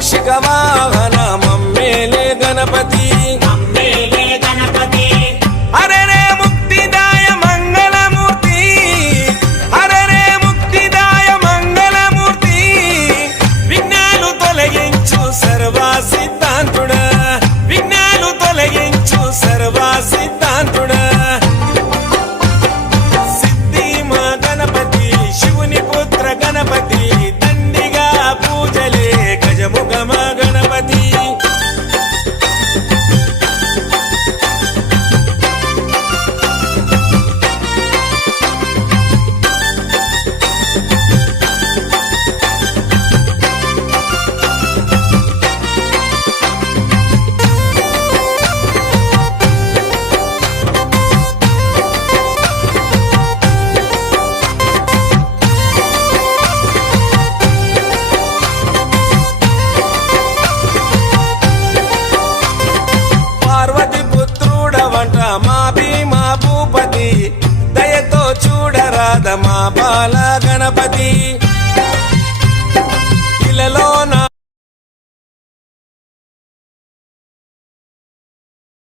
మూషిక వాహన మమ్మేలే గణపతి హరే రే ముక్తిదాయ మంగళమూర్తి హరే రే ముక్తిదాయ మంగళమూర్తి విఘ్నాలు తొలగించు సర్వా సిద్ధాంతుడా విఘ్నాలు తొలగించు సర్వా సిద్ధాంతుడా సిద్ధి మా గణపతి శివుని పుత్ర గణపతి దండిగా పూజలే గజముఖ మా గణపతి పార్వతి పుత్రుడవంట మా భీమా భూపతి దయతో చూడరాద మా బాల గణపతి ఇలలో